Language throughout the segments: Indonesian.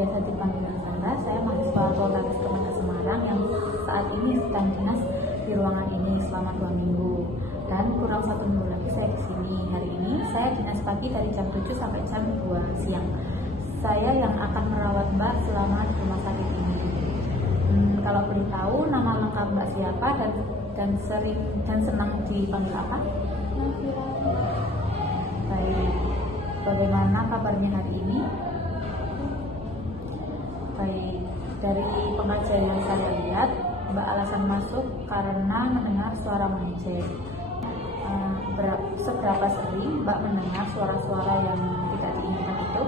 biasa dipanggil Sandra. Saya mahasiswa Poltekkes Kemenkes Semarang yang saat ini sedang dinas di ruangan ini selama 2 minggu. Dan kurang 1 minggu lagi saya kesini. Hari ini saya dinas pagi dari jam 7 sampai jam 2 siang. Saya yang akan merawat Mbak selama di rumah sakit ini. Kalau boleh tahu nama lengkap Mbak siapa dan sering dan senang dipanggil apa? Baik, bagaimana kabarnya hari ini? Baik, dari pengajian yang saya lihat, Mbak alasan masuk karena mendengar suara monceng. Seberapa sering Mbak mendengar suara-suara yang tidak diinginkan itu?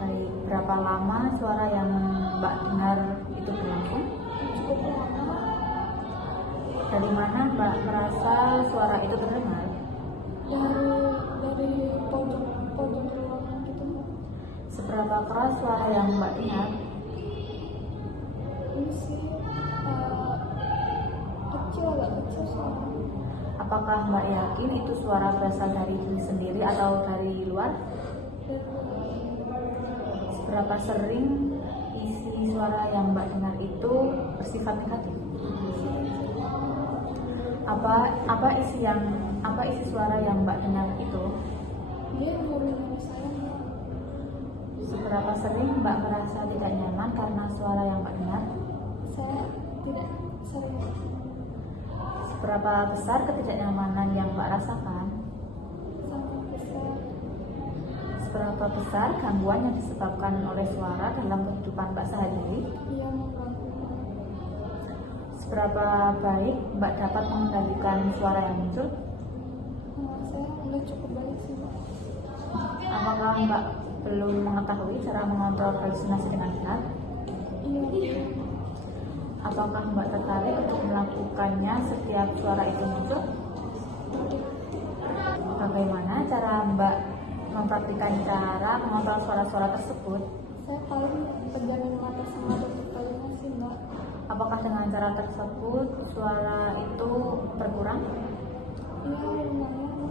Baik, berapa lama suara yang Mbak dengar itu berlangsung? Cukup lama. Dari mana Mbak merasa suara itu terdengar? Dari pojok ruangan gitu. Seberapa keras suara yang Mbak dengar? Ini sih agak kecil suara. Apakah Mbak yakin itu suara berasal dari diri sendiri atau dari luar? Seberapa sering isi suara yang Mbak dengar itu bersifat negatif? Apa isi suara yang Mbak dengar itu? Dia nyuruh saya. Seberapa sering Mbak merasa tidak nyaman karena suara yang Mbak dengar? Saya tidak sering. Seberapa besar ketidaknyamanan yang Mbak rasakan? Sangat besar. Seberapa besar gangguan yang disebabkan oleh suara dalam kehidupan Mbak sehari-hari? Ia mengganggu. Seberapa baik Mbak dapat mengendalikan suara yang muncul? Saya nggak cukup baik sih, Pak. Apakah Mbak belum mengetahui cara mengontrol halusinasi dengan benar? Iya. Apakah Mbak tertarik untuk melakukannya setiap suara itu muncul? Bagaimana cara Mbak mempraktikkan cara mengontrol suara-suara tersebut? Saya paling pejamkan mata sama tutup telinga sih, Mbak. Apakah dengan cara tersebut suara itu berkurang? Iya, lumayan.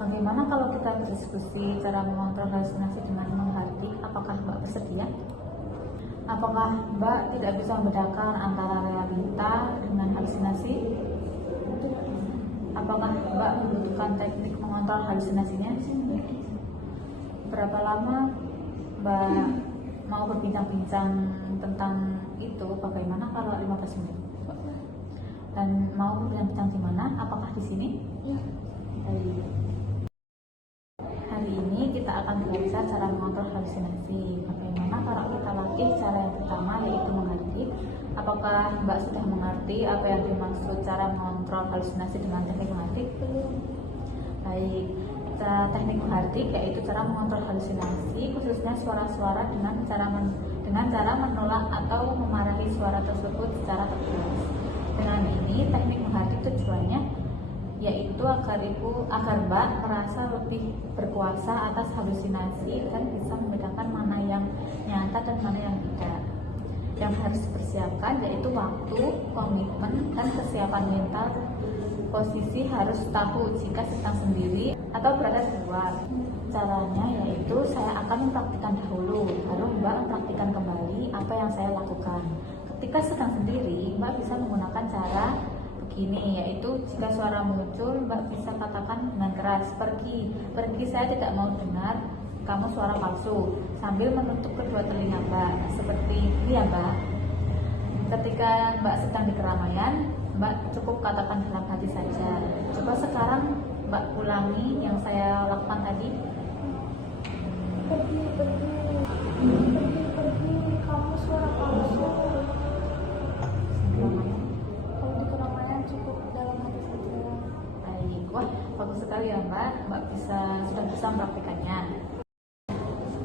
Bagaimana kalau kita berdiskusi cara mengontrol halusinasi dengan menghardik? Apakah Mbak bersedia? Apakah Mbak tidak bisa membedakan antara realita dengan halusinasi? Apakah Mbak membutuhkan teknik mengontrol halusinasinya? Berapa lama Mbak mau berbincang-bincang tentang itu? Bagaimana kalau 15 menit? Dan mau berbincang di mana? Apakah di sini? Iya. Hari ini kita akan belajar cara mengontrol halusinasi. Bagaimana kalau kita latih cara yang pertama, yaitu menghardik. Apakah Mbak sudah mengerti apa yang dimaksud cara mengontrol halusinasi dengan teknik menghardik? Baik, teknik menghardik yaitu cara mengontrol halusinasi, khususnya suara-suara dengan cara menolak atau memarahi suara tersebut secara tertulis. Dengan ini, teknik menghardik tujuannya yaitu agar Mbak merasa lebih berkuasa atas halusinasi dan bisa membedakan mana yang nyata dan mana yang tidak. Yang harus dipersiapkan yaitu waktu, komitmen, dan kesiapan mental. Posisi harus tahu jika sedang sendiri atau berada di luar. Caranya yaitu saya akan mempraktikkan dahulu, baru Mbak mempraktikkan kembali apa yang saya lakukan. Ketika sedang sendiri, Mbak bisa menggunakan cara begini, yaitu jika suara muncul, Mbak bisa katakan dengan keras, pergi, saya tidak mau dengar kamu suara palsu, sambil menutup kedua telinga Mbak, seperti ini ya Mbak. Ketika Mbak sedang di keramaian, Mbak cukup katakan dalam hati saja. Coba sekarang Mbak ulangi yang saya lakukan tadi. Pergi, kamu suara palsu. Kalau di keramaian cukup dalam hati saja. Baik, wah bagus sekali ya Mbak. Mbak sudah bisa mempraktikannya.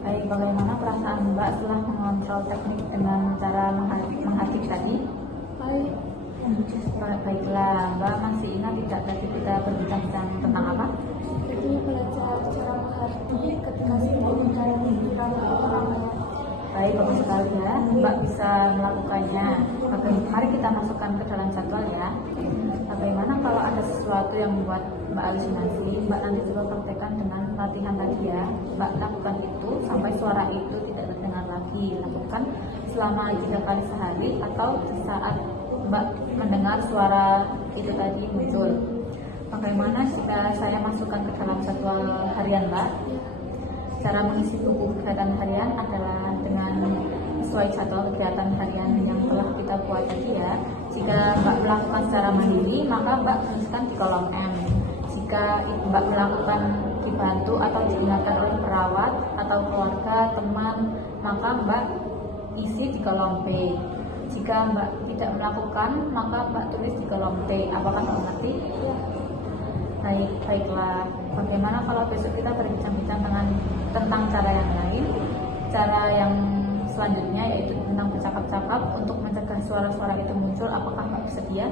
Baik, bagaimana perasaan Mbak setelah mengontrol teknik dengan cara menghardik tadi? Baik. Baiklah, Mbak masih ingat tidak tadi kita berbincang tentang apa? Jadi belajar cara menghardik ketika sedang di keramaian. Baik, bagus sekali ya. Mbak bisa melakukannya. Oke, mari kita masukkan ke dalam jadwal ya. Bagaimana kalau ada sesuatu yang membuat Mbak halusinasi, Mbak nanti coba praktekkan dengan latihan tadi ya, Mbak lakukan itu sampai suara itu tidak terdengar lagi. Lakukan selama 3 kali sehari atau saat Mbak mendengar suara itu tadi muncul. Bagaimana jika saya masukkan ke dalam jadwal harian Mbak? Cara mengisi buku kegiatan harian adalah dengan sesuai jadwal kegiatan harian yang telah kita buat tadi ya. Jika Mbak melakukan secara mandiri, maka Mbak tuliskan di kolom M. Jika Mbak melakukan dibantu atau diingatkan oleh perawat atau keluarga, teman, maka Mbak isi di kolom P. Jika Mbak tidak melakukan, maka Mbak tulis di kolom T. Apakah mengerti? Baiklah. Bagaimana kalau besok kita berbincang-bincang tentang cara yang lain? Cara yang selanjutnya yaitu tentang bercakap-cakap untuk mencegah suara-suara itu muncul. Apakah Mbak bersedia?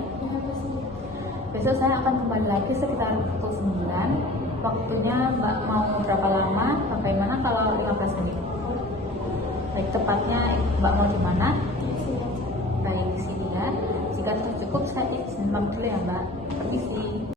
Besok saya akan kembali lagi sekitar pukul 9. Waktunya Mbak mau berapa lama? Bagaimana kalau 15 menit? Baik, tepatnya Mbak mau di mana?